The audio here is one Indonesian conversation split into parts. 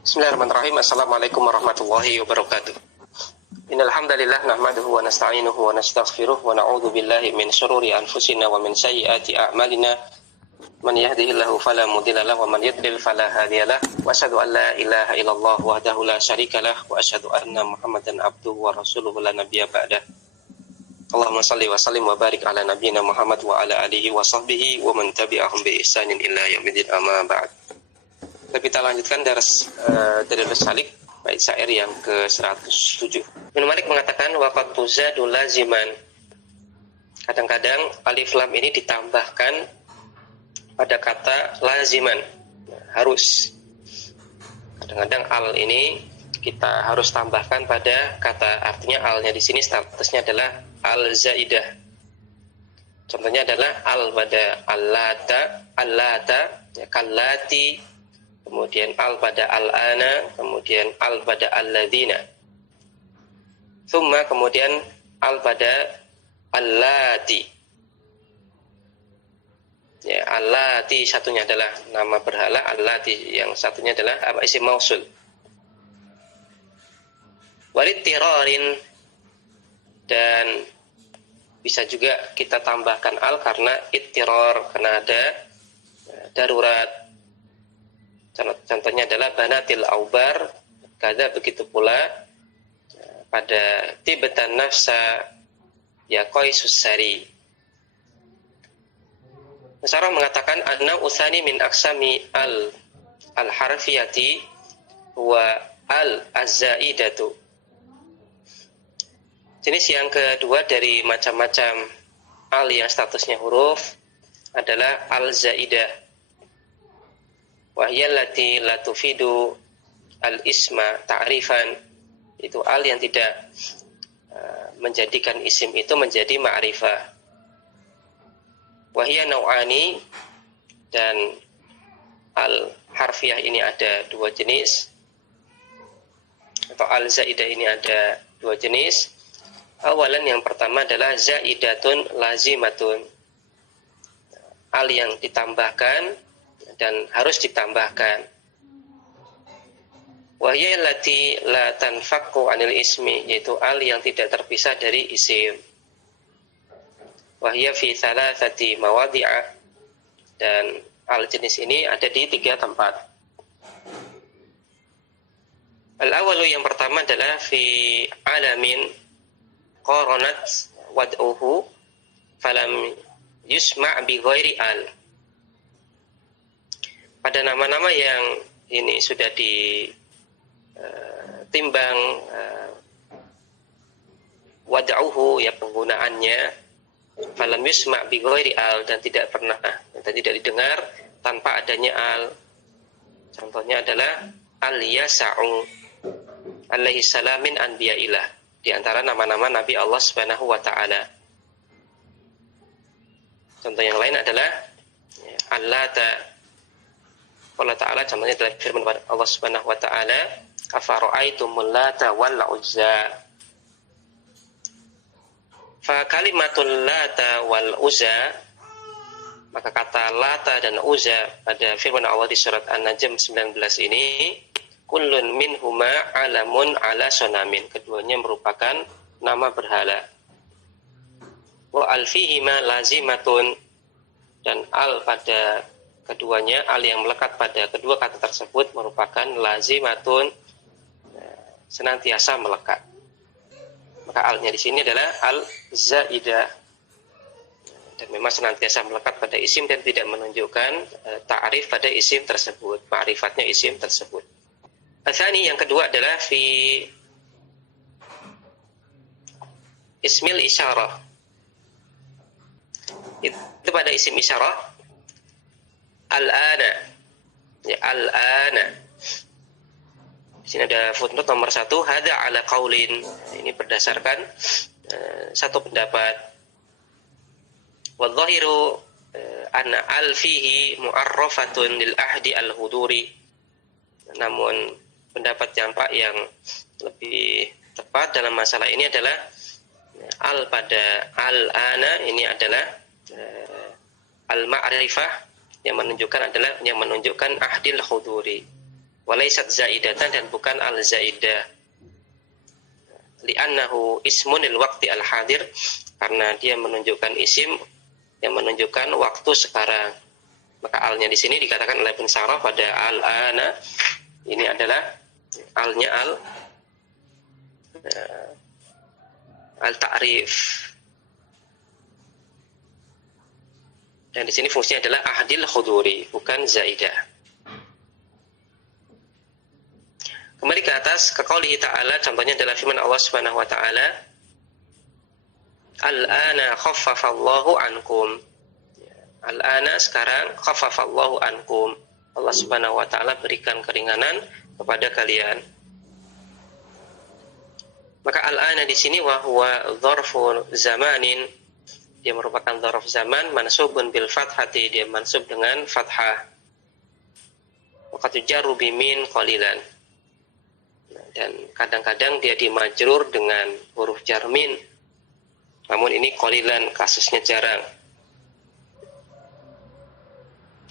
Bismillahirrahmanirrahim. Assalamualaikum warahmatullahi wabarakatuh. Innal hamdalillah nahmaduhu wa nasta'inuhu wa nastaghfiruh wa na'udzu billahi min shururi anfusina wa min sayyiati a'malina. Man yahdihillahu fala mudilla lahu wa man yudlil fala hadiyalah. Wa asyhadu an la ilaha illallah wahdahu la syarikalah wa asyhadu anna Muhammadan abduhu wa rasuluhu la nabiyya ba'dah. Allahumma shalli wa sallim wa barik ala nabiyyina Muhammad wa ala alihi wa sahbihi wa man tabi'ahum bi ihsanin ila yaumil amma ba'd. Kita lanjutkan dari Salik bait syair yang ke-107. Ibnu Malik mengatakan waqad tuzadu laziman. Kadang-kadang alif lam ini ditambahkan pada kata laziman, harus. Kadang-kadang al ini kita harus tambahkan pada kata, artinya alnya di sini statusnya adalah al zaidah. Contohnya adalah al pada allata, ya, kallati, kemudian al pada al-ana, kemudian al pada al-ladina. Thumma kemudian al pada al-lati. Ya, al-lati satunya adalah nama berhala, al-lati yang satunya adalah isim mausul. Walittirarin, dan bisa juga kita tambahkan al karena ittiror, karena ada darurat. Contohnya adalah banatil aubar, kada begitu pula pada tibatan nafsa ya qaisus sari. Nasara mengatakan anna usani min aksami al-harfiyati wa al-azzaidatu. Jenis yang kedua dari macam-macam al yang statusnya huruf adalah al-zaidah. Wahyallati la tufidu al-isma ta'rifan, itu al yang tidak menjadikan isim itu menjadi ma'rifah. Wahya nau'ani, dan al-harfiyah ini ada dua jenis, atau al-zaidah ini ada dua jenis. Awalan yang pertama adalah zaidatun lazimatun, al yang ditambahkan dan harus ditambahkan. Wahya allati la tanfakku anil ismi, yaitu al yang tidak terpisah dari isim. Wahya fi thalathati mawadhi'a, dan al jenis ini ada di 3 tempat. Al-awalu yang pertama adalah fi alamin qaranat wad'uhu falam yusma' bi ghairi al. Pada nama-nama yang ini sudah ditimbang wad'uhu, ya penggunaannya, falam yusma' bi ghairi al, dan tidak didengar tanpa adanya al. Contohnya adalah al-yasa'u alaihi salam min anbiya'illah, di antara nama-nama Nabi Allah Subhanahu wa taala. Contoh yang lain adalah allata. Allah Ta'ala contohnya adalah firman Allah Subhanahu wa taala, afara'aitumul lata wal uzza. Fa kalimatul lata wal uzza, maka kata lata dan uzza pada firman Allah di surat An-Najm 19 ini, kullun minhuma alamun ala sonamin, keduanya merupakan nama berhala. Wa alfihima lazimatun, dan al pada keduanya, al yang melekat pada kedua kata tersebut merupakan lazimatun, senantiasa melekat. Maka alnya di sini adalah al-zaidah, dan memang senantiasa melekat pada isim dan tidak menunjukkan ta'rif pada isim tersebut, ma'rifatnya isim tersebut. Al-thani yang kedua adalah fi ismil isyarah. Itu pada isim isyarah al-ana, ya al-ana. Di sini ada footnote nomor 1, hadza ala qaulin, ini berdasarkan satu pendapat. Wa dhahiru anna al fihi mu'arrafatun lil ahdi al-huduri. Namun pendapat yang lebih tepat dalam masalah ini adalah al pada al-ana ini adalah al-ma'rifah, yang menunjukkan ahdil huduri. walaysat zaidatan, dan bukan al-zaidah. Li'annahu ismun lil waqti al-hadir, karena dia menunjukkan isim yang menunjukkan waktu sekarang. Maka alnya di sini dikatakan oleh pensarah pada al-ana, ini adalah alnya al-ta'rif. Dan di sini fungsinya adalah ahdil khuduri, bukan zaidah. Kembali ke atas, ke qaulihi ta'ala, contohnya adalah firman Allah Subhanahu wa taala, al-ana khaffafallahu ankum. Al-ana, sekarang, khaffafallahu ankum, Allah Subhanahu wa taala berikan keringanan kepada kalian. Maka al-ana di sini wa huwa dzarfu zamanin, dia merupakan dzarf zaman mansubun bil fathati, dia mansub dengan fathah. Wa qad tujarru bi min qalilan, dan kadang-kadang dia dimajrur dengan huruf jar min. Namun ini qalilan, kasusnya jarang.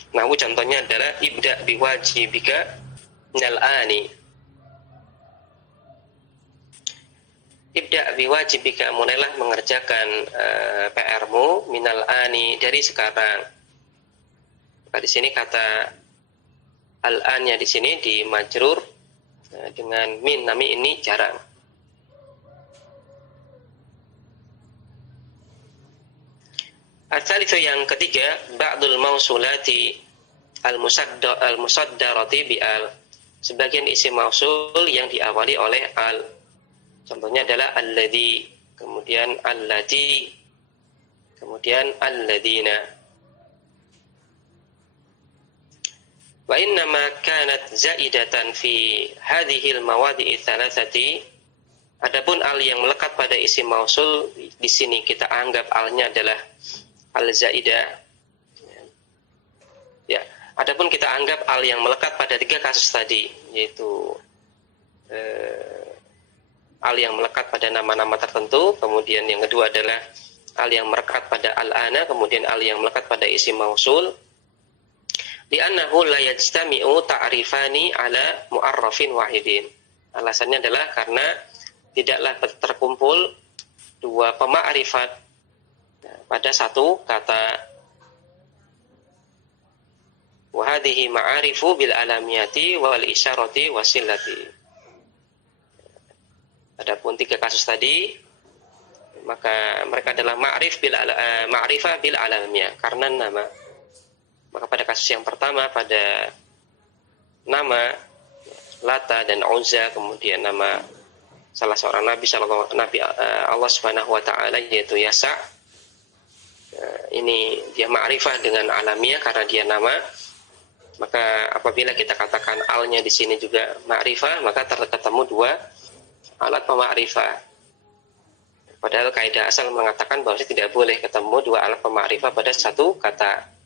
Nah, contohnya adalah ibda biwajibika minal ani. Ibda biwajibika, mulailah mengerjakan PR-mu minal ani, dari sekarang. Maka di sini kata al-an-nya di sini dimajrur dengan min, nami ini jarang. Al-thalithu, yang ketiga, ba'dul mausulati al-musaddarati bi'al, sebagian isim mausul yang diawali oleh al. Contohnya adalah alladzi, kemudian allati, kemudian alladzina. Wa innama kanat zaidatan fi hadhil mawadi'i thalathati, adapun al yang melekat pada isim mausul di sini kita anggap alnya adalah al-zaidah. Ya, adapun kita anggap al yang melekat pada 3 kasus tadi, yaitu al yang melekat pada nama-nama tertentu, kemudian yang kedua adalah al yang melekat pada al-ana, kemudian al yang melekat pada isim mausul. Li'annahu la yajtami'u ta'rifani ala mu'arrafin wahidin. Alasannya adalah karena tidaklah terkumpul 2 pemakrifat pada satu kata. Wa hadhihi ma'arifu bil alamiyati wal isyarati wasillati. Adapun 3 kasus tadi, maka mereka adalah ma'rifah bil alamiyah, karena nama. Maka pada kasus yang pertama, pada nama Lata dan Uzza, kemudian nama salah seorang nabi Allah Subhanahu wa taala, yaitu Yasa, ini dia ma'rifah dengan alamiah karena dia nama. Maka apabila kita katakan alnya di sini juga ma'rifah, maka terketemu 2 alat pemakrifah. Padahal kaidah asal mengatakan bahwa tidak boleh ketemu 2 alat pemakrifah pada satu kata.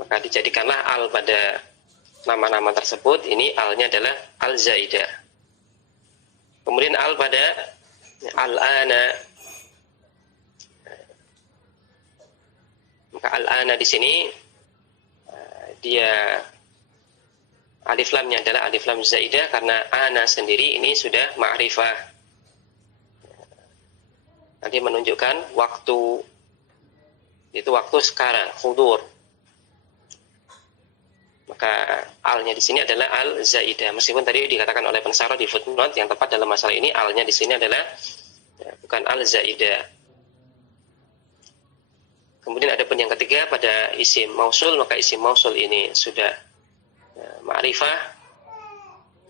Maka dijadikanlah al pada nama-nama tersebut. Ini alnya adalah al-zaidah. Kemudian al pada al-ana. Maka al-ana di sini dia alif lamnya adalah alif lam zaidah, karena ana sendiri ini sudah ma'rifah. Nanti menunjukkan waktu, itu waktu sekarang, hudur. Maka alnya di sini adalah al zaidah. Meskipun tadi dikatakan oleh pensarah di footnote, yang tepat dalam masalah ini alnya di sini adalah bukan al zaidah. Kemudian ada pun yang ketiga pada isim mausul, maka isim mausul ini sudah ma'rifah.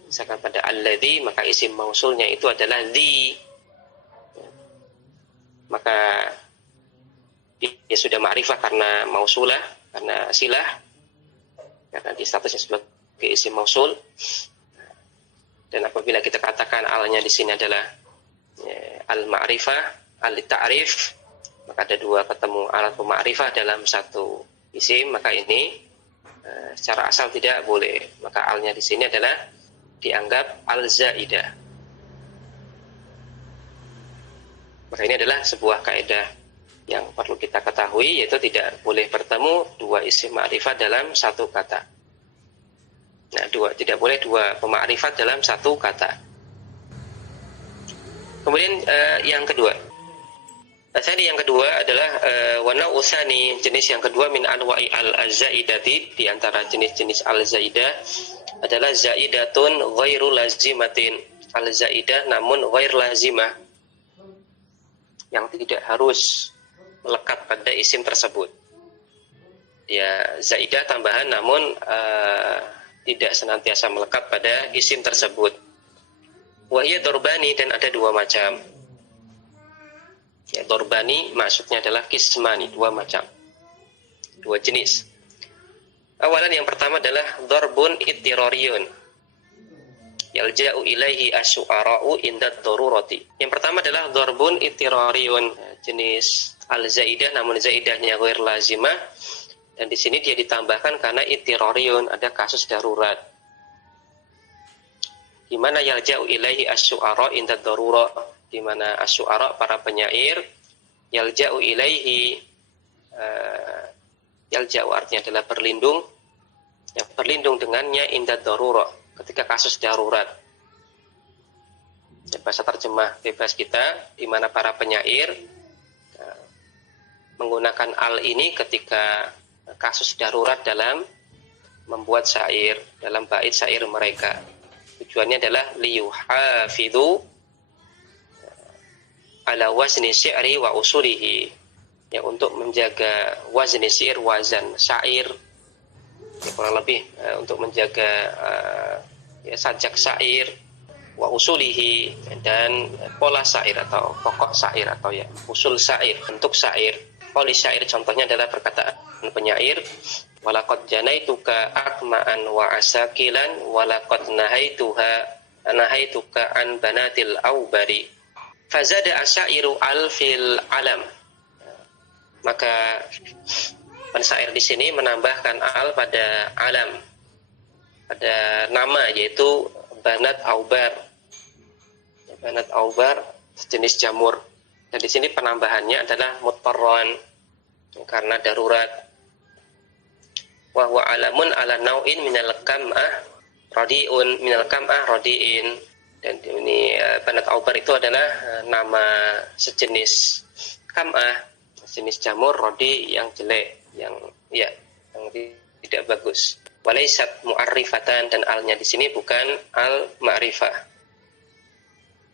Misalkan pada alladzi, maka isim mausulnya itu adalah dzi. Maka dia sudah ma'rifah karena mausulah, karena silah, karena di statusnya sebagai isim mausul. Dan apabila kita katakan alnya di sini adalah al-ma'rifah, al-ta'rif, maka ada 2 ketemu alat pemakrifah dalam satu isim, maka ini secara asal tidak boleh. Maka alnya di sini adalah dianggap al-zaidah. Maka ini adalah sebuah kaidah yang perlu kita ketahui, yaitu tidak boleh bertemu 2 isim ma'rifah dalam satu kata. Nah, tidak boleh dua pemakrifat dalam satu kata. Kemudian yang kedua. Tadi yang kedua adalah wana usani, jenis yang kedua min anwa'i al-zaidati, di antara jenis-jenis al-zaidah adalah zaidatun ghairu lazimatin. Al-zaidah namun ghair lazimah, yang tidak harus melekat pada isim tersebut. Ya, zaidah tambahan namun tidak senantiasa melekat pada isim tersebut. Wahya dorbani, dan ada dua macam. Ya, dorbani maksudnya adalah kismani, dua macam, dua jenis. Awalan yang pertama adalah dorbun ittirariyun yalja'u ilaihi asy'ara'u inda darurati. Yang pertama adalah dorbun ittirariyun, jenis al-zaidah namun zaidahnya ghair lazimah, dan di sini dia ditambahkan karena ittirariyun, ada kasus darurat. Di mana yalja'u ilaihi asy'ara inda darurah, di mana asy'ara para penyair, yalja'u ilaihi, yalja'u artinya adalah berlindung, ya, berlindung dengannya inda darurah, ketika kasus darurat. Ya, bahasa terjemah bebas kita, di mana para penyair menggunakan al ini ketika kasus darurat dalam membuat syair, dalam bait syair mereka. Tujuannya adalah liyuhafidhu ala wazni syi'ri wa usulihi, ya, untuk menjaga wazni syi'r, wazan syair, ya, kurang lebih untuk menjaga ya, sajak syair, wa usulihi, dan pola syair atau pokok syair, atau ya usul syair, bentuk syair. Qoli syair contohnya adalah perkataan penyair, walaqad janaituka akma'an wa asakilan walaqad nahaituka an banatil aubari fazada asyairu al-fil alam. Maka pensyair di sini menambahkan al pada alam, pada nama, yaitu banat aubar. Banat aubar sejenis jamur. Dan di sini penambahannya adalah muttarran, karena darurat. Wa huwa alamun ala nau'in minal kam'ah radi'un, minal kam'ah radi'in. Dan ini banat aubar itu adalah nama sejenis kam'ah, sejenis jamur rodi yang jelek, yang tidak bagus. Walaisat mu'arrifatan, dan alnya di sini bukan al ma'rifah.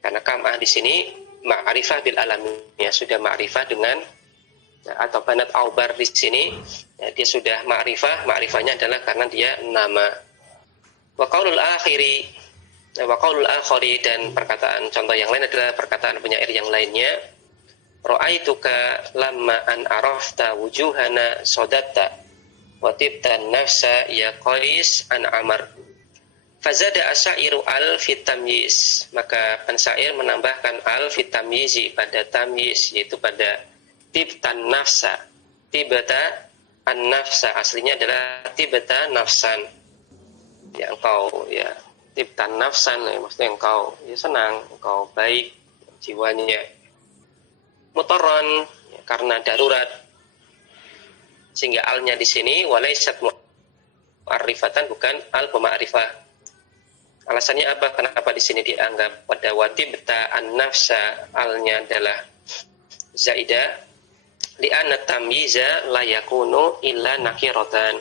Karena kam'ah di sini ma'rifah bil alamiyah, sudah ma'rifah dengan, atau banat aubar di sini ya, dia sudah ma'rifah, ma'rifahnya adalah karena dia nama. Wa qaulul akhiri, wa qaulul akhari, dan perkataan contoh yang lain adalah perkataan penyair yang lainnya. Ra'aituka lamma an arafta wujuhana sodatta wa tibtan nafsa ya qais an amar. Fazada asyairu al fit tamyiz, maka pensair menambahkan al fit tamyizi pada tamyiz, yaitu pada tibtan nafsa. Tibata an nafsa aslinya adalah tibata nafsan, ya engkau, ya tibtan nafsan, ya, maksudnya engkau ya senang, engkau baik jiwanya. Mutarran, ya, karena darurat, sehingga alnya di sini walaisat mu'arrifatan, bukan al pema'rifah. Alasannya apa? Kenapa di sini dianggap pada watibta an-nafsa alnya adalah zaidah? Li'anna tamyiza la yakunu illa nakiratan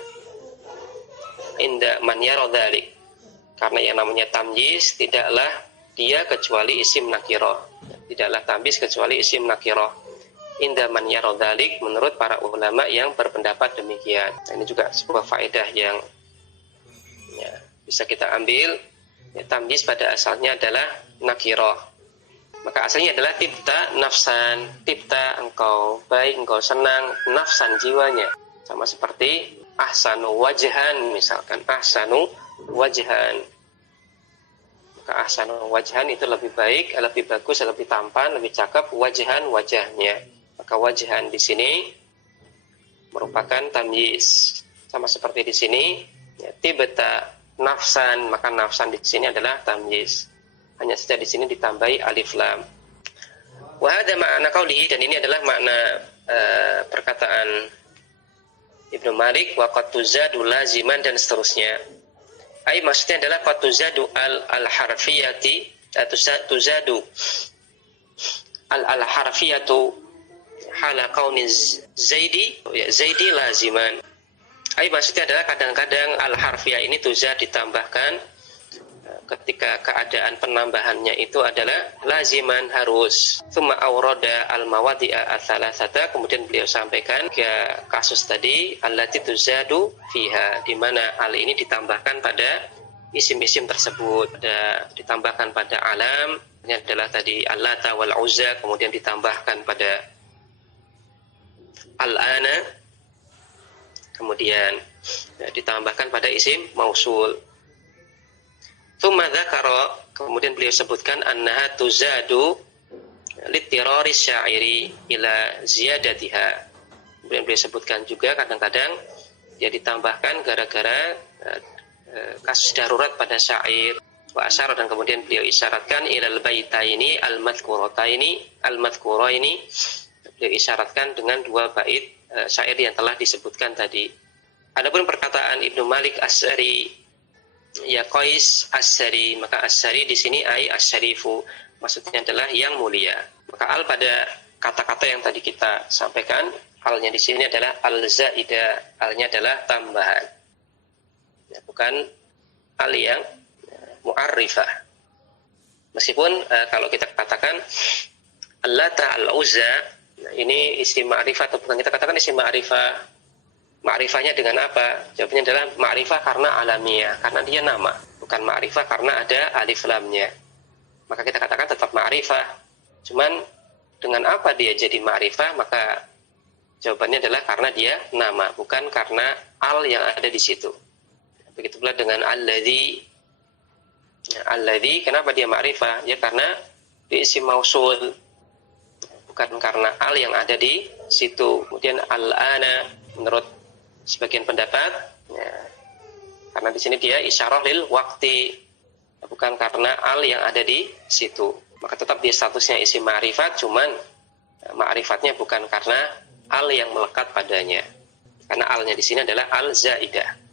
inda man yara dzalik. Karena yang namanya tamyiz tidaklah dia kecuali isim nakirah. Tidaklah tamyiz kecuali isim nakirah. Inda man yara dzalik, menurut para ulama yang berpendapat demikian. Nah, ini juga sebuah faedah yang ya, bisa kita ambil. Ya, tamyiz pada asalnya adalah nakirah. Maka asalnya adalah tibta nafsan. Tibta engkau baik, engkau senang, nafsan jiwanya. Sama seperti ahsanu wajhan, misalkan ahsanu wajhan. Maka ahsanu wajhan itu lebih baik, lebih bagus, lebih tampan, lebih cakep, wajhan wajahnya. Maka wajhan di sini merupakan tamyiz. Sama seperti di sini, ya, tibta nafsan, maka nafsan di sini adalah tamyiz. Hanya saja di sini ditambahi alif lam. Wa hadza ma'na qaulihi, dan ini adalah makna perkataan Ibnu Malik, wa qad tuzadu laziman, dan seterusnya. Ai maksudnya adalah fatuzadu al harfiyati, tuzadu al harfiyatu hala kauni zaidi, ya zaidi laziman. Ai maksudnya adalah kadang-kadang al harfiyah ini tuzad ditambahkan ketika keadaan penambahannya itu adalah laziman, harus. Tsumma awrada al mawadi'a ats-tsalatsata, kemudian beliau sampaikan ke kasus tadi allati tuzadu fiha, di mana al ini ditambahkan pada isim-isim tersebut, ditambahkan pada alam, ini adalah tadi Al-Lata wal Uzza, kemudian ditambahkan pada Al-Ana, kemudian ditambahkan pada isim mausul. Tsumma dzakara, kemudian beliau sebutkan annaha tuzadu litirari syairi ila ziyadatiha. Kemudian beliau sebutkan juga kadang-kadang dia ditambahkan gara-gara kasus darurat pada syair. Wa asyara, dan kemudian beliau isyaratkan ilal baitaini al-madhkurataini al-madhkuraini, beliau isyaratkan dengan dua bait syair yang telah disebutkan tadi. Adapun perkataan Ibnu Malik As-Sari, ya Qais As-Sari, maka As-Sari di sini ai as-syarifu, maksudnya adalah yang mulia. Maka al pada kata-kata yang tadi kita sampaikan, alnya di sini adalah al-zaida, alnya adalah tambahan, ya, bukan al yang mu'arrifah. Meskipun kalau kita katakan Al-Lata al-Uzza, nah, ini isim ma'rifah atau bukan, kita katakan isim ma'rifah. Ma'rifahnya dengan apa? Jawabannya adalah ma'rifah karena alamiah, karena dia nama, bukan ma'rifah karena ada alif lamnya. Maka kita katakan tetap ma'rifah. Cuman dengan apa dia jadi ma'rifah? Maka jawabannya adalah karena dia nama, bukan karena al yang ada di situ. Begitu pula dengan alladzi. Ya, alladzi, kenapa dia ma'rifah? Ya karena dia isim mausul, bukan karena al yang ada di situ. Kemudian al-ana, menurut sebagian pendapat, ya, karena di sini dia isyarah lil waqti, bukan karena al yang ada di situ. Maka tetap dia statusnya isim ma'rifat, cuman ma'rifatnya bukan karena al yang melekat padanya, karena alnya di sini adalah al-zaidah.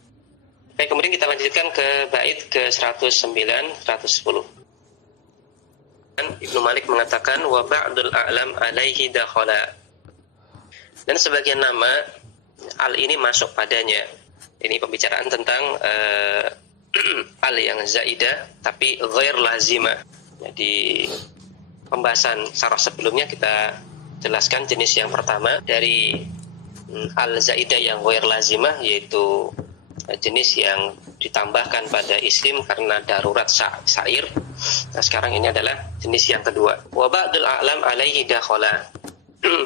Baik, kemudian kita lanjutkan ke bait ke 109, 110. Ibnu Malik mengatakan wa ba'dul a'lam alaihi dakhala, dan sebagian nama al ini masuk padanya. Ini pembicaraan tentang al yang zaidah tapi ghair lazimah. Jadi pembahasan sarah sebelumnya kita jelaskan jenis yang pertama dari al zaidah yang ghair lazimah, yaitu jenis yang ditambahkan pada isim karena darurat syair. Nah, sekarang ini adalah jenis yang kedua. Wa ba'dul a'lam alaihi dakhala,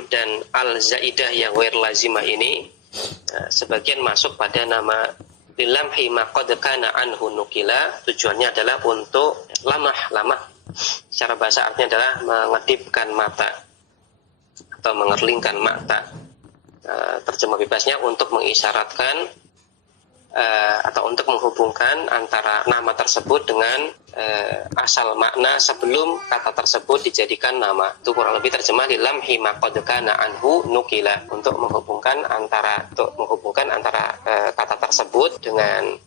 dan al zaidah yang ghair lazimah ini sebagian masuk pada nama lilamhi ma qad kana anhu nukila. Tujuannya adalah untuk lamah. Secara bahasa artinya adalah mengedipkan mata atau mengerlingkan mata. Terjemah bebasnya untuk mengisyaratkan atau untuk menghubungkan antara nama tersebut dengan asal makna sebelum kata tersebut dijadikan nama. Itu kurang lebih terjemah lilamhi ma qad kana anhu nukila, untuk menghubungkan antara kata tersebut dengan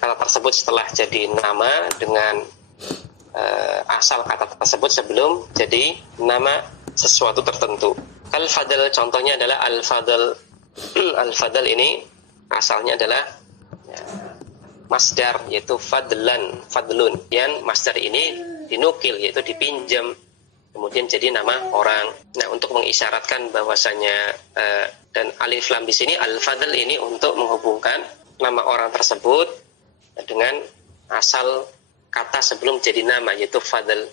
kata tersebut setelah jadi nama dengan asal kata tersebut sebelum jadi nama sesuatu tertentu. Al-fadl, contohnya adalah al-fadl. Al-fadl ini asalnya adalah masdar, yaitu fadlun. Dan masdar ini dinukil, yaitu dipinjam, kemudian jadi nama orang. Nah, untuk mengisyaratkan bahwasanya dan alif lam di sini al-fadl ini untuk menghubungkan nama orang tersebut dengan asal kata sebelum jadi nama, yaitu fadl.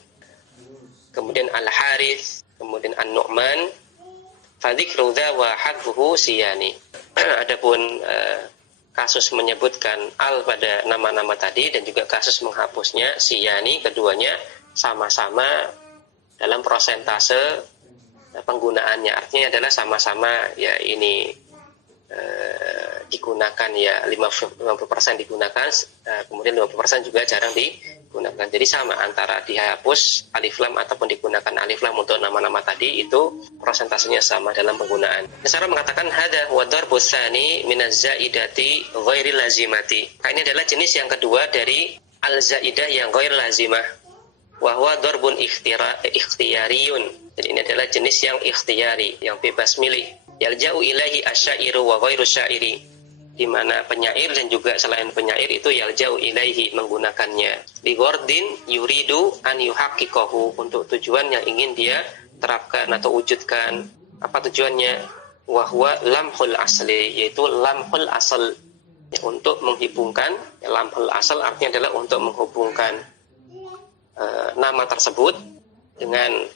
Kemudian al-harith, kemudian an-nu'man, fadzikru dza wa hadfuhu siyani. Adapun kasus menyebutkan al pada nama-nama tadi dan juga kasus menghapusnya siyani, keduanya sama-sama dalam prosentase penggunaannya. Artinya adalah sama-sama ya ini digunakan ya 50% digunakan, kemudian 50% juga jarang digunakan. Jadi sama antara dihapus alif lam ataupun digunakan alif lam untuk nama-nama tadi, itu prosentasenya sama dalam penggunaan. Syarah mengatakan hada wa darbus tsani min az-zaidati ghairil lazimati. Nah, ini adalah jenis yang kedua dari al-zaidah yang ghair lazimah. Wa huwa darbun ikhtiyariyun. Jadi ini adalah jenis yang ikhtiyari, yang bebas milih. Yalja'u ilaihi asyairu wa ghairu syairi, di mana penyair dan juga selain penyair itu yalja'u ilaihi menggunakannya. Li ghordin yuridu an yuhaqqiqahu, untuk tujuan yang ingin dia terapkan atau wujudkan. Apa tujuannya? Wa huwa lamhul asli, yaitu lamhul asal, untuk menghubungkan. Lamhul asal artinya adalah untuk menghubungkan nama tersebut dengan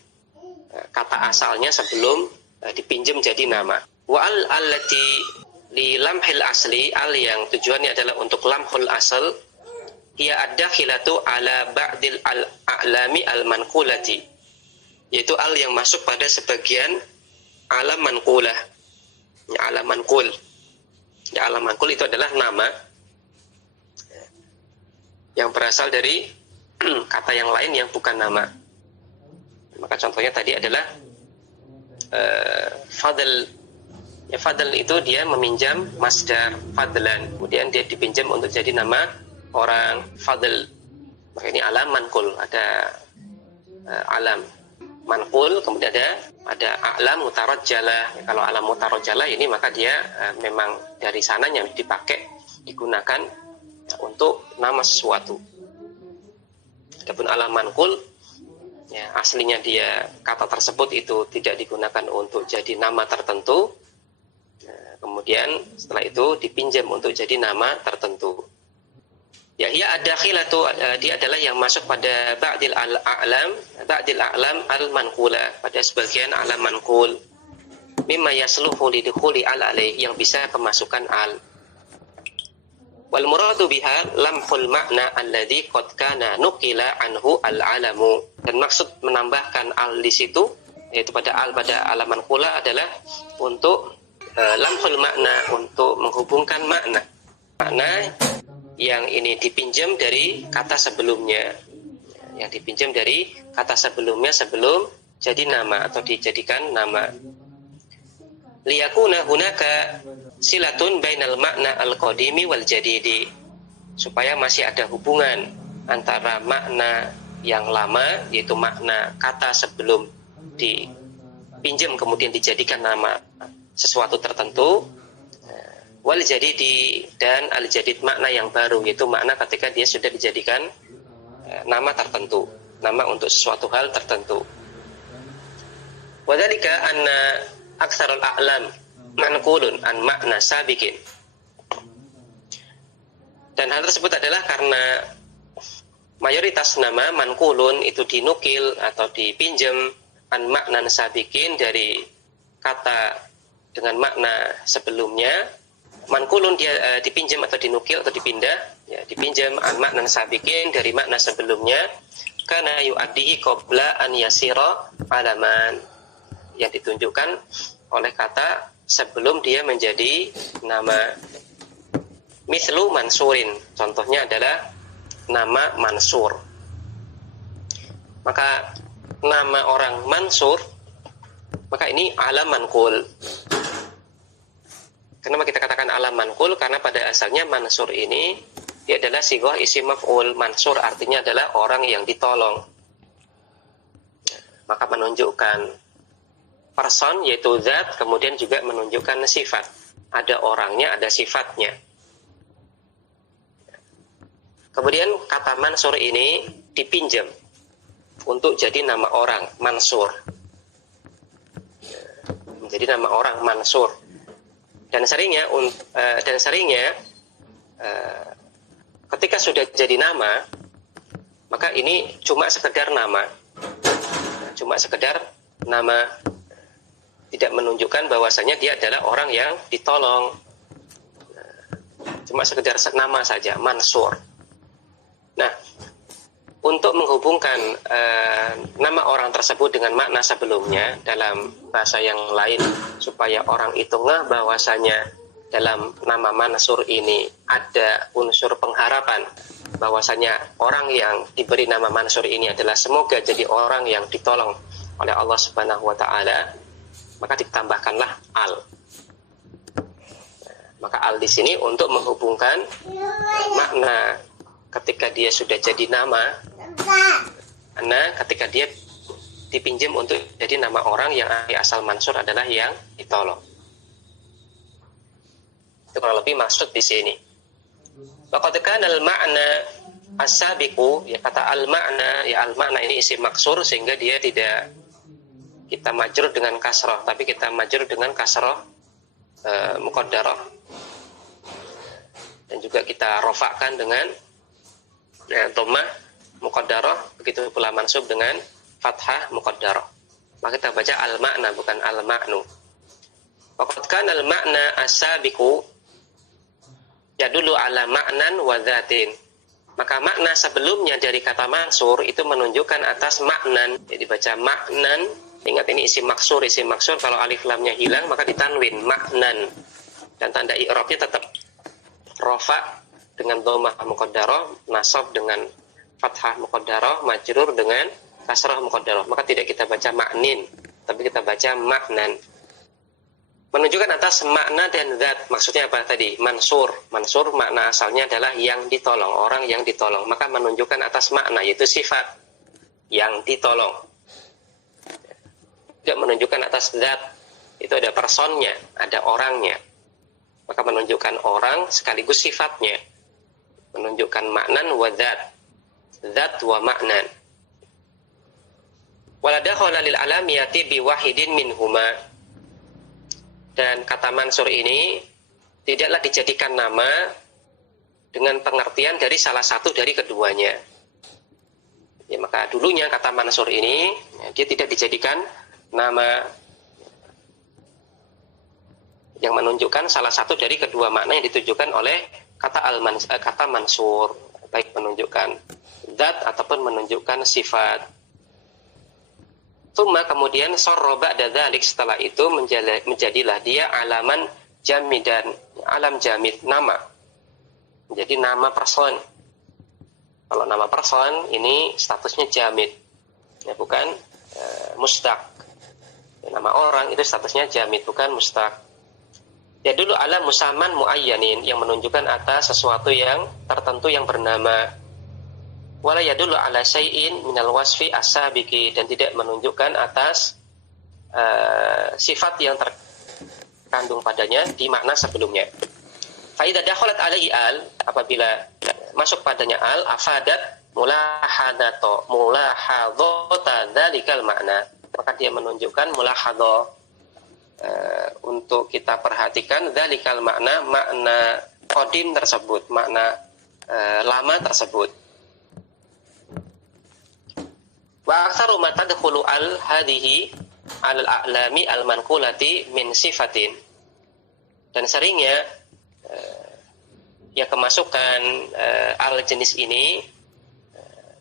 kata asalnya sebelum dipinjam jadi nama. Wa allati li lamhil asli, al yang tujuannya adalah untuk lamhul asal, ia ad-dakhilatu ala ba'dil al-a'lami al-manqulati, yaitu al yang masuk pada sebagian alam manqulah. Ya, alam manqul. Ya, alam manqul itu adalah nama yang berasal dari kata yang lain yang bukan nama. Maka contohnya tadi adalah fadl. Ya, fadl itu dia meminjam masdar fadlan, kemudian dia dipinjam untuk jadi nama orang, fadl. Maka ini alam manqul, ada alam manqul, kemudian ada alam mutarajjalah. Kalau alam mutarajjalah ini maka dia memang dari sananya dipakai, digunakan untuk nama sesuatu. Adapun alam manqul, ya, aslinya dia kata tersebut itu tidak digunakan untuk jadi nama tertentu. Kemudian setelah itu dipinjam untuk jadi nama tertentu. Ya, ia ad-dakhilatu, dia adalah yang masuk pada ba'dil a'lam al-manqula, pada sebagian alam manqul. Mimma yasluhu lidukhuli al-alaih, yang bisa kemasukan al. Wal muradu biha lamhul makna alladhi qad kana nuqila anhu al-alamu. Dan maksud menambahkan al di situ, yaitu pada alam manqula, adalah untuk lamhul makna, untuk menghubungkan makna yang ini dipinjam dari kata sebelumnya, yang dipinjam dari kata sebelumnya sebelum jadi nama atau dijadikan nama. Liyakuna hunaka silatun bainal makna al-qadimi wal jadidi, supaya masih ada hubungan antara makna yang lama, yaitu makna kata sebelum dipinjam kemudian dijadikan nama sesuatu tertentu, wal jadidi, dan al jadid makna yang baru, yaitu makna ketika dia sudah dijadikan nama tertentu, nama untuk sesuatu hal tertentu. Wadzalika anna aktsarul a'lam manqulun an makna sabiqin. Dan hal tersebut adalah karena mayoritas nama manqulun itu dinukil atau dipinjam an makna sabiqin, dari kata dengan makna sebelumnya. Manqulun dia dipinjam atau dinukil atau dipindah, ya, dipinjam an makna sabiqin, dari makna sebelumnya, kana yu'addihi qabla an yasira alaman, yang ditunjukkan oleh kata sebelum dia menjadi nama. Mislu mansurin, contohnya adalah nama Mansur. Maka nama orang Mansur, maka ini alam manqul. Kenapa kita katakan alam manqul? Karena pada asalnya Mansur ini dia adalah sighah isim maf'ul. Mansur artinya adalah orang yang ditolong. Maka menunjukkan person, yaitu zat, kemudian juga menunjukkan sifat. Ada orangnya, ada sifatnya. Kemudian kata Mansur ini dipinjam untuk jadi nama orang, Mansur. Menjadi nama orang, Mansur. Dan seringnya ketika sudah jadi nama, maka ini cuma sekedar nama, tidak menunjukkan bahwasanya dia adalah orang yang ditolong. Cuma sekedar nama saja, Mansur. Nah, untuk menghubungkan nama orang tersebut dengan makna sebelumnya dalam bahasa yang lain, supaya orang itu ngeh bahwasanya dalam nama Mansur ini ada unsur pengharapan, bahwasanya orang yang diberi nama Mansur ini adalah semoga jadi orang yang ditolong oleh Allah Subhanahu wa taala, maka ditambahkanlah al. Maka al di sini untuk menghubungkan makna ketika dia sudah jadi nama, karena ketika dia dipinjam untuk jadi nama orang yang asal Mansur adalah yang ditolong. Itu kurang lebih maksud di sini. Laqad kana al-ma'na as-sabiqu, ya kata al-ma'na, ya al-ma'na ini isim maksur sehingga dia tidak kita majrur dengan kasrah, tapi kita majrur dengan kasrah muqaddarah. Dan juga kita rafa'kan dengan dhammah muqaddarah, begitu pula mansub dengan fathah muqaddarah. Maka kita baca al-ma'na bukan al-ma'nu. Laqad kana al-ma'na as-sabiqu yadullu ala ma'nan wa dzatin. Maka makna sebelumnya dari kata mansur itu menunjukkan atas maknan. Jadi baca maknan. Ingat ini isim maksur. Isim maksur kalau alif lamnya hilang maka ditanwin maknan. Dan tanda i'rabnya tetap rafa dengan dhammah muqaddarah, nasab dengan fathah muqaddarah, majrur dengan kasrah muqaddarah. Maka tidak kita baca maknin, tapi kita baca maknan. Menunjukkan atas makna dan zat. Maksudnya apa tadi? Mansur. Mansur makna asalnya adalah yang ditolong, orang yang ditolong. Maka menunjukkan atas makna, yaitu sifat yang ditolong. Tidak menunjukkan atas zat. Itu ada personnya, ada orangnya. Maka menunjukkan orang sekaligus sifatnya. Menunjukkan maknan wa zat. Zat wa maknan. Waladakhala lil alamiyati biwahidin minhuma. Dan kata mansur ini tidaklah dijadikan nama dengan pengertian dari salah satu dari keduanya. Ya, maka dulunya kata mansur ini dia tidak dijadikan nama yang menunjukkan salah satu dari kedua makna yang ditujukan oleh kata mansur, baik menunjukkan zat ataupun menunjukkan sifat. Tsumma kemudian sarra ba'da dzalik, setelah itu menjadilah dia alaman jamidan, alam jamid, nama. Menjadi nama person. Kalau nama person ini statusnya jamid. Ya, bukan mustaq. Ya, nama orang itu statusnya jamid, bukan mustaq. Ya dulu alam musaman muayyanin, yang menunjukkan atas sesuatu yang tertentu yang bernama. Wala yadullu ala syai'in minal wasfi as-sabiqi, dan tidak menunjukkan atas sifat yang terkandung padanya di makna sebelumnya. Fa idza dakhalat alaihi al, apabila masuk padanya al, afadat mulahadata dzalikal makna, maka dia menunjukkan mulahadha, untuk kita perhatikan dzalikal makna, makna qadim tersebut, makna lama tersebut. Wa aktsaru ma tadkhulu al hadhihi al a'lami al manqulati min sifatin. Dan seringnya ya kemasukan al jenis ini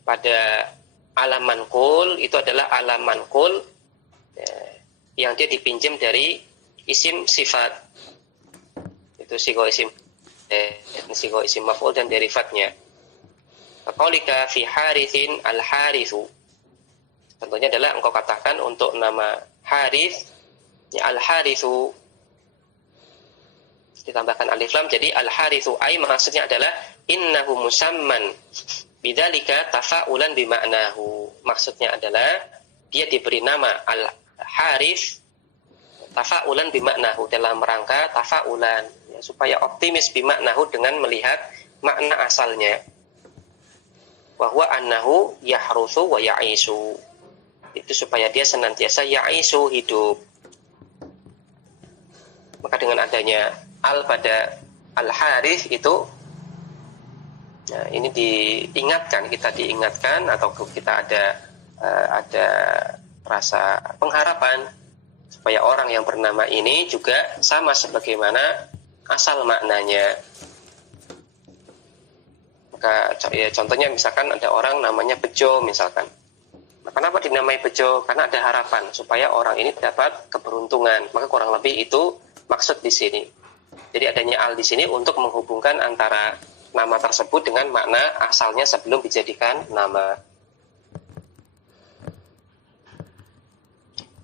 pada alam manqul itu adalah alam manqul yang dia dipinjam dari isim sifat. Itu sigo isim maf'ul dan derivatnya. Qaulika fi harithin al harithu. Tentunya adalah engkau katakan untuk nama Harith, ya al-Harithu ditambahkan alif lam, jadi al-Harithu ai maksudnya adalah innahu musamman bidzalika tafa'ulan bima'nahu. Maksudnya adalah dia diberi nama al-Harith tafa'ulan bima'nahu, dalam rangka tafa'ulan, ya, supaya optimis bima'nahu dengan melihat makna asalnya. Wa huwa annahu yahruthu wa ya'isu. Itu supaya dia senantiasa ya'isu, hidup. Maka dengan adanya al pada al-Harith itu, nah, ini kita diingatkan atau kita ada rasa pengharapan supaya orang yang bernama ini juga sama sebagaimana asal maknanya. Maka ya, contohnya misalkan ada orang namanya Bejo misalkan. Kenapa dinamai Bejo? Karena ada harapan supaya orang ini dapat keberuntungan. Maka kurang lebih itu maksud di sini. Jadi adanya al di sini untuk menghubungkan antara nama tersebut dengan makna asalnya sebelum dijadikan nama.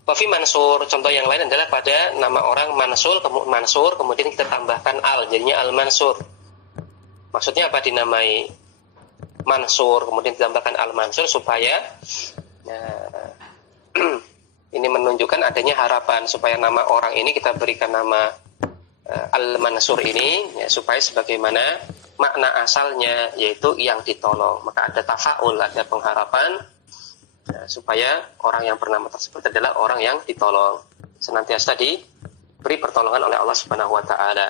Wafi mansur, contoh yang lain adalah pada nama orang mansur, kemudian kita tambahkan al, jadinya al mansur. Maksudnya apa dinamai mansur, kemudian ditambahkan al mansur supaya ini menunjukkan adanya harapan supaya nama orang ini kita berikan nama al mansur ini, ya, supaya sebagaimana makna asalnya yaitu yang ditolong. Maka ada tafaul, ada pengharapan. Supaya orang yang bernama tersebut adalah orang yang ditolong, senantiasa diberi pertolongan oleh Allah Subhanahu wa taala.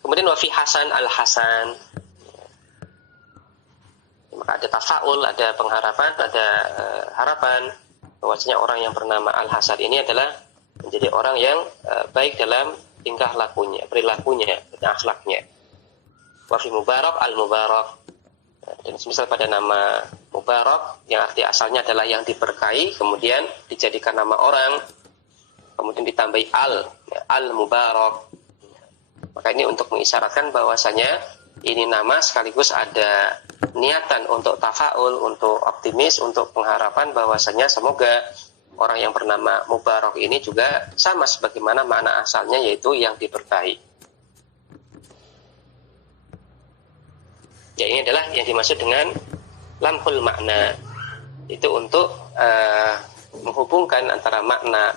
Kemudian wafi hasan al-hasan, maka ada tafaul, ada pengharapan, ada harapan bahwasanya orang yang bernama al-hasan ini adalah menjadi orang yang baik dalam tingkah lakunya, perilakunya, dan akhlaknya. Wafi mubarak al-mubarak, dan misal pada nama Mubarak yang arti asalnya adalah yang diberkahi, kemudian dijadikan nama orang, kemudian ditambahi al Mubarak, maka ini untuk mengisyaratkan bahwasanya ini nama sekaligus ada niatan untuk tafaul, untuk optimis, untuk pengharapan bahwasanya semoga orang yang bernama Mubarak ini juga sama sebagaimana makna asalnya yaitu yang diberkahi. Ya, ini adalah yang dimaksud dengan lamhul makna. Itu untuk menghubungkan antara makna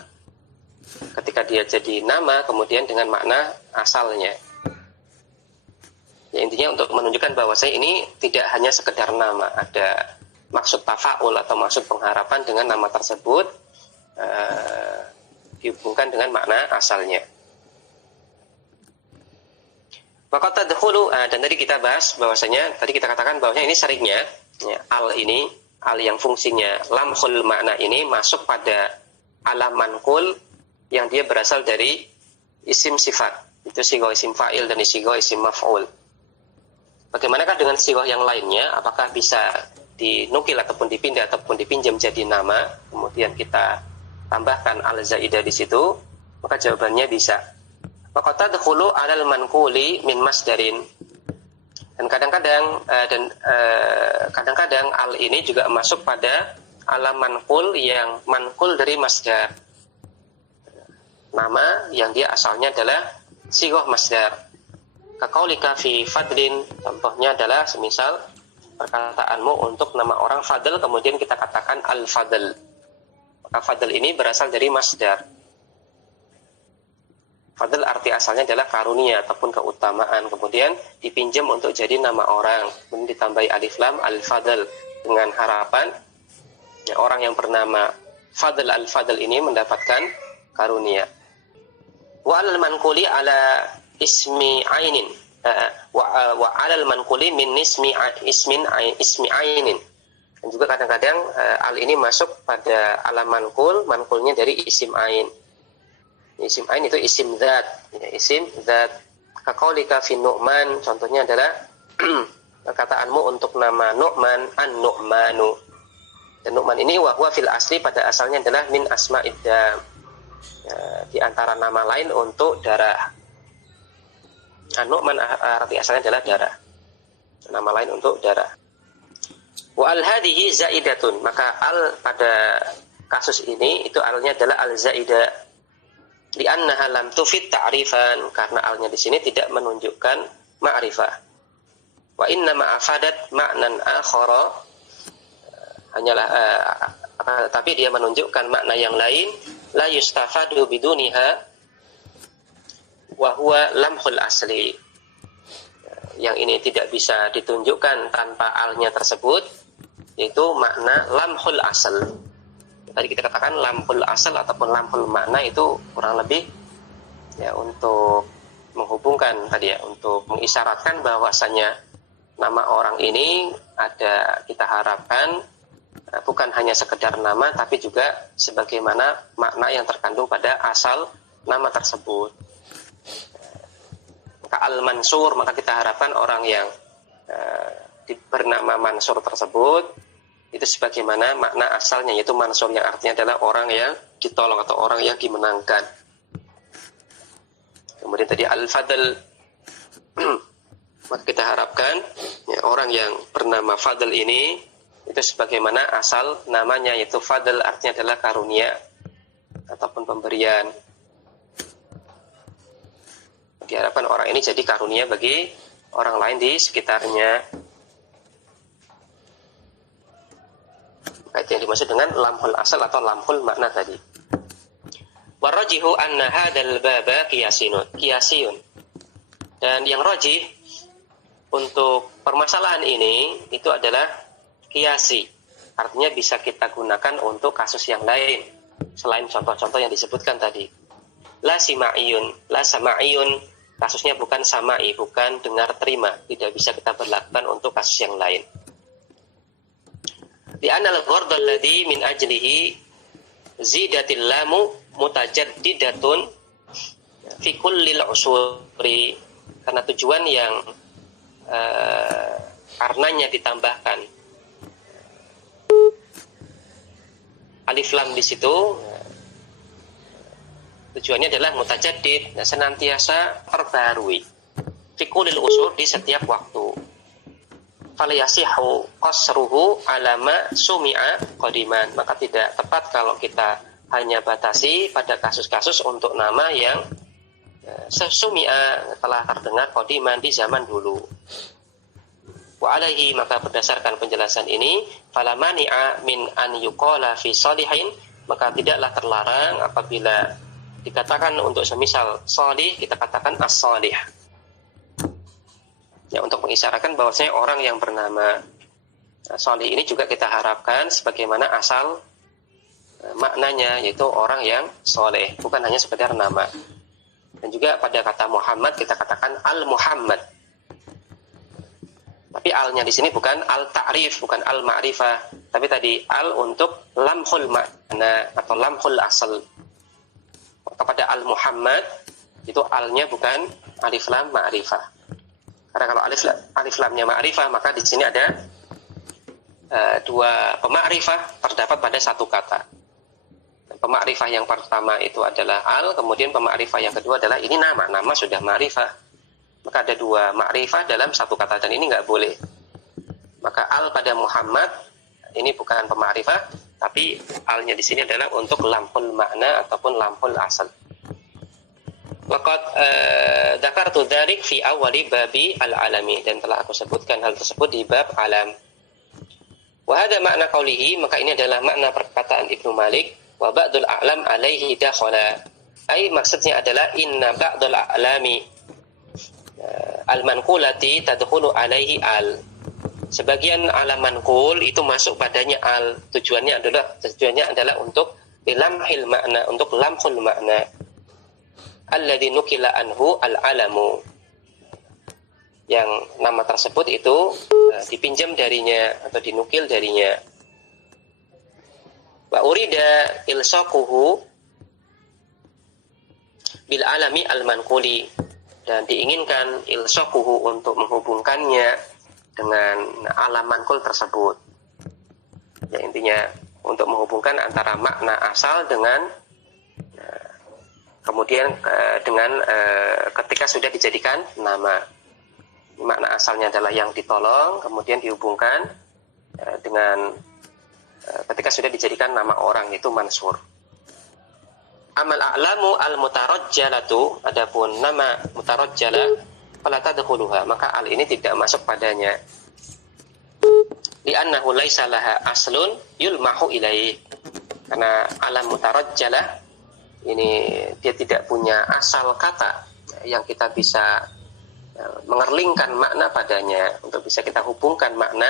ketika dia jadi nama kemudian dengan makna asalnya. Ya, intinya untuk menunjukkan bahwa saya ini tidak hanya sekedar nama, ada maksud tafaul atau maksud pengharapan dengan nama tersebut dihubungkan dengan makna asalnya. Maka tadkhulu, dan tadi kita bahas bahwasanya tadi kita katakan bahwasanya ini seringnya ya, al yang fungsinya lamhul makna ini masuk pada alam manqul yang dia berasal dari isim sifat, itu sighah isim fa'il dan sighah isim maf'ul. Bagaimanakah dengan sighah yang lainnya? Apakah bisa dinukil ataupun dipindah ataupun dipinjam jadi nama, kemudian kita tambahkan al zaidah di situ? Maka jawabannya bisa. Maka tadkhulu 'alal manquli min masdarin. Dan kadang-kadang al ini juga masuk pada alam manqul yang manqul dari masdar. Nama yang dia asalnya adalah sighah masdar. Kaqaulika fi fadlin, contohnya adalah semisal perkataanmu untuk nama orang Fadl, kemudian kita katakan al-Fadl. Maka Fadl ini berasal dari masdar. Fadl arti asalnya adalah karunia ataupun keutamaan, kemudian dipinjam untuk jadi nama orang, kemudian ditambahi alif lam al-Fadl dengan harapan ya, orang yang bernama Fadl al-Fadl ini mendapatkan karunia. Wa alal manquli ala ismi ainin wa alal manquli min ismi ainin. Dan juga kadang-kadang al ini masuk pada alam manqulnya dari isim ain. Isim ain itu isim zat, ya, isim zat. Kaqaulika fi Nu'man, contohnya adalah perkataanmu untuk nama Nu'man, an-Nu'manu. Dan Nu'man ini wa huwa fil asli pada asalnya adalah min asma'id dam, ya, di antara nama lain untuk darah. An-Nu'man arti asalnya adalah darah, nama lain untuk darah. Wa al hadhihi zaidatun, maka al pada kasus ini itu alnya adalah al zaidah. Li'annaha lam tufid ta'rifan, karena alnya di sini tidak menunjukkan ma'rifah. Wa inna ma'afadat ma'nan akhara, hanyalah tapi dia menunjukkan makna yang lain, la yustafadu biduniha wa huwa lamhul asli. Yang ini tidak bisa ditunjukkan tanpa alnya tersebut, yaitu makna lamhul asal. Tadi kita katakan lamhul asal ataupun lamhul makna itu kurang lebih ya untuk menghubungkan tadi ya, untuk mengisyaratkan bahwasanya nama orang ini ada kita harapkan bukan hanya sekedar nama tapi juga sebagaimana makna yang terkandung pada asal nama tersebut. Maka al-mansur, maka kita harapkan orang yang bernama Mansur tersebut itu sebagaimana makna asalnya, yaitu mansur yang artinya adalah orang yang ditolong atau orang yang dimenangkan. Kemudian tadi al-fadl. Maka kita harapkan ya, orang yang bernama Fadl ini itu sebagaimana asal namanya, yaitu Fadl artinya adalah karunia ataupun pemberian. Diharapkan orang ini jadi karunia bagi orang lain di sekitarnya. Itu yang dimaksud dengan lamhul asal atau lamhul makna tadi. Warajihu anna hadzal baba qiyasiyun. Dan yang rajih untuk permasalahan ini itu adalah qiyasi. Artinya bisa kita gunakan untuk kasus yang lain selain contoh-contoh yang disebutkan tadi. La sama'iyun, kasusnya bukan sama'i, bukan dengar terima, tidak bisa kita berlakukan untuk kasus yang lain. Di anal ghardal ladzi min ajlihi zidatil lamu mutajaddidatun fi kullil usuri, karena tujuan yang karenanya ditambahkan alif lam di situ, tujuannya adalah mutajaddid, senantiasa terbarui, fi kullil usur, di setiap waktu. Falayasihu qasruhu alama sumi'a qadiman, maka tidak tepat kalau kita hanya batasi pada kasus-kasus untuk nama yang sumi'a, telah terdengar qadiman, di zaman dulu. Wa alaihi, maka berdasarkan penjelasan ini, fala mani'a min an yuqala fi salihin, maka tidaklah terlarang apabila dikatakan untuk semisal salih, kita katakan as-salih. Ya, untuk mengisyaratkan bahwasanya orang yang bernama salih ini juga kita harapkan sebagaimana asal maknanya, yaitu orang yang soleh, bukan hanya sekedar nama. Dan juga pada kata Muhammad kita katakan al-Muhammad. Tapi alnya di sini bukan al-ta'rif, bukan al-ma'rifah, tapi tadi al untuk lamhul makna atau lamhul asal. Kepada al-Muhammad itu alnya bukan alif lam ma'rifah. Karena kalau alif lamnya ma'rifah, maka di sini ada dua pemakrifah terdapat pada satu kata. Pemakrifah yang pertama itu adalah al, kemudian pemakrifah yang kedua adalah ini nama. Nama sudah ma'rifah. Maka ada dua ma'rifah dalam satu kata, dan ini nggak boleh. Maka al pada Muhammad ini bukan pemakrifah, tapi alnya di sini adalah untuk lamhul makna ataupun lamhul asal. Laqad dzakartu dzalik fi awwali babi al-alami, dan telah aku sebutkan hal tersebut di bab alam. Wa hadza makna qaulihi, maka ini adalah makna perkataan Ibnu Malik, wa ba'dul a'lam alaihi dakhala. Ai maksudnya adalah inna ba'dul a'lami al-manqulati tadkhulu alaihi al. Sebagian alam manqul itu masuk padanya al. Tujuannya adalah untuk lamhil makna, untuk lamhul makna. Alladzi nukila anhu al-alamu, yang nama tersebut itu dipinjam darinya atau dinukil darinya. Wa urida ilsaquhu bil alami al-manquli, dan diinginkan ilsaquhu untuk menghubungkannya dengan alam manqul tersebut. Ya, intinya untuk menghubungkan antara makna asal dengan kemudian dengan ketika sudah dijadikan nama. Makna asalnya adalah yang ditolong, kemudian dihubungkan dengan ketika sudah dijadikan nama orang, itu mansur. Amal a'lamu al-mutarajjalatu, adapun nama mutarajjalah fala tadkhuluha, maka al ini tidak masuk padanya. Li'annahu laisa laha aslun yulmahu ilaih, karena alam mutarajjalah ini dia tidak punya asal kata yang kita bisa mengerlingkan makna padanya, untuk bisa kita hubungkan makna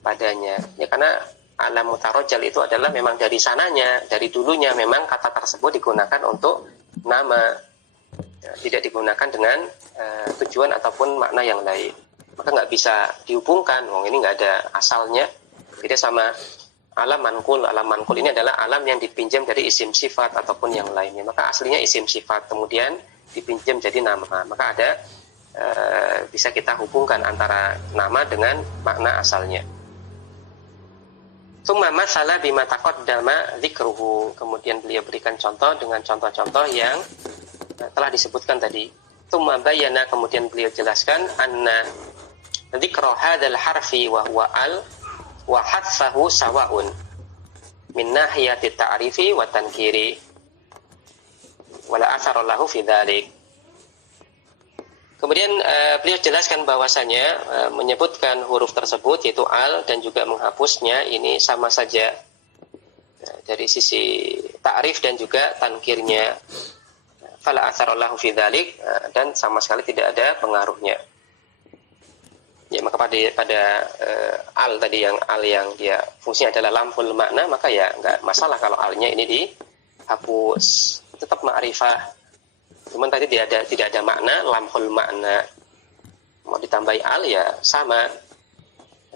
padanya. Ya, karena alam mutarajjal itu adalah memang dari sananya, dari dulunya memang kata tersebut digunakan untuk nama, tidak digunakan dengan tujuan ataupun makna yang lain. Maka nggak bisa dihubungkan, ini nggak ada asalnya. Beda sama alam manqul. Alam manqul ini adalah alam yang dipinjam dari isim sifat ataupun yang lainnya. Maka aslinya isim sifat, kemudian dipinjam jadi nama. Maka ada bisa kita hubungkan antara nama dengan makna asalnya. Tsumma mathala bima taqaddama dzikruhu, kemudian beliau berikan contoh dengan contoh-contoh yang telah disebutkan tadi. Tsumma bayyana, kemudian beliau jelaskan, anna dzikra hadzal harfi wa huwa al wa hadfahu sawa'un min nahiyati ta'rifi wa tankiri wala athara lahu fi dzalik. Kemudian beliau jelaskan bahwasanya menyebutkan huruf tersebut yaitu al dan juga menghapusnya ini sama saja dari sisi ta'rif dan juga tankirnya. Fala atharallahu fi dzalik, dan sama sekali tidak ada pengaruhnya. Ya, maka pada al tadi, yang al yang dia fungsinya adalah lamhul makna, maka ya enggak masalah kalau alnya ini dihapus, tetap ma'rifah. Cuman tadi tidak ada makna lamhul makna. Mau ditambahi al ya sama.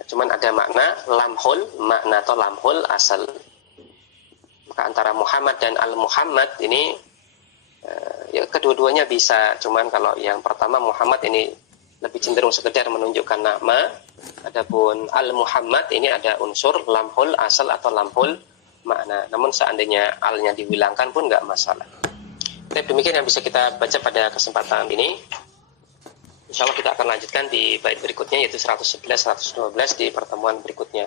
Cuman ada makna lamhul makna atau lamhul asal. Maka antara Muhammad dan al-Muhammad ini ya kedua-duanya bisa, cuman kalau yang pertama Muhammad ini lebih cenderung sekedar menunjukkan nama, adapun al-Muhammad ini ada unsur lamhul asal atau lamhul makna. Namun seandainya alnya dihilangkan pun nggak masalah. Tapi demikian yang bisa kita baca pada kesempatan ini. Insya Allah kita akan lanjutkan di bait berikutnya, yaitu 111-112 di pertemuan berikutnya.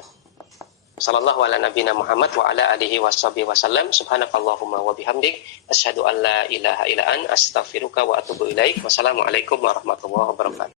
Sallallahu ala nabiyina Muhammad wa ala alihi washabihi wasallam. Subhanakallahumma wa bihamdik, asyhadu an la ilaha illa anta, astaghfiruka wa atubu ilaik. Wassalamualaikum warahmatullahi wabarakatuh.